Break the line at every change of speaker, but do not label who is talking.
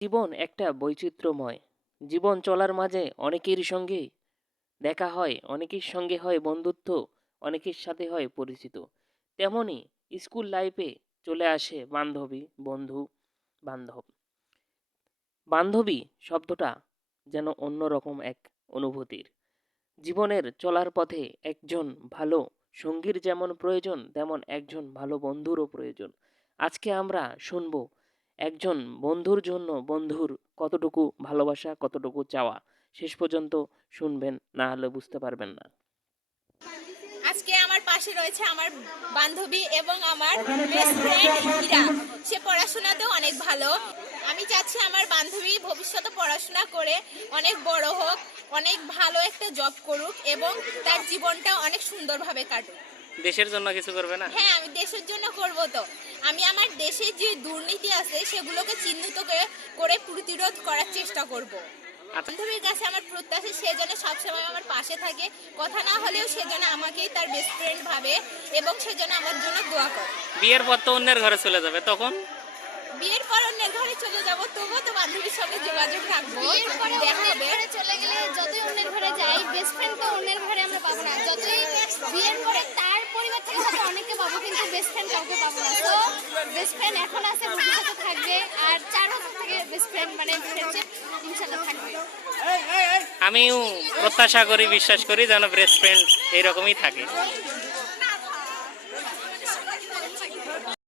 জীবন একটা বৈচিত্র্যময়। জীবন চলার মাঝে অনেকের সঙ্গে দেখা হয়, অনেকের সঙ্গে হয় বন্ধুত্ব, অনেকের সাথে হয় পরিচিত। তেমনই স্কুল লাইফে চলে আসে বান্ধবী, বন্ধু, বান্ধব। বান্ধবী শব্দটা যেন অন্যরকম এক অনুভূতির। জীবনের চলার পথে একজন ভালো সঙ্গীর যেমন প্রয়োজন, তেমন একজন ভালো বন্ধুরও প্রয়োজন। আজকে আমরা শুনব একজন বন্ধুর জন্য বন্ধুর কতটুকু ভালোবাসা কতটুকু চাওয়া শেষ পর্যন্ত শুনবেন না হলে বুঝতে পারবেন না।
আজকে আমার পাশে রয়েছে আমার বান্ধবী এবং আমার বেস্ট ফ্রেন্ড ইরা। সে পড়াশোনাতেও অনেক ভালো। আমি চাচ্ছি আমার বান্ধবী ভবিষ্যতে পড়াশোনা করে অনেক বড় হোক অনেক ভালো একটা জব করুক এবং তার জীবনটা অনেক সুন্দরভাবে কাটুক।
দেশের জন্য কিছু করবে না?
হ্যাঁ আমি দেশের জন্য করব তো। আমি আমার দেশের যে দুর্নীতি আছে সেগুলোকে চিহ্নিত করে করে প্রতিরোধ করার চেষ্টা করব।
আচ্ছা।
বান্ধবীর কাছে আমার প্রত্যাশা সে যেন সবসময় আমার পাশে থাকে। কথা না হলেও সে যেন আমাকেই তার বেস্ট ফ্রেন্ড ভাবে এবং সে যেন আমার জন্য দোয়া করে।
বিয়ের পর তো অন্যের ঘরে চলে যাবে তখন?
বিয়ের পর অন্যের ঘরে চলে যাব তবুও তো বান্ধবীর সঙ্গে যোগাযোগ রাখব।
বিয়ের পরে অন্যের ঘরে চলে গেলে যতই অন্যের ঘরে যাই বেস্ট ফ্রেন্ড তো অন্যের ঘরে আমরা পাবো না। যতই বিয়ের পরে তার পরিবার থেকে হয়তো অনেকে পাবো কিন্তু বেস্ট ফ্রেন্ড কাউকে পাবো না। তো বেস্ট ফ্রেন্ড এখন আছে, ভবিষ্যতে থাকবে, আর চার বছর থেকে বেস্ট ফ্রেন্ড মানে ইনশাল্লাহ থাকবে।
আমিও প্রত্যাশা করি, বিশ্বাস করি যেন বেস্ট ফ্রেন্ড এইরকমই থাকে।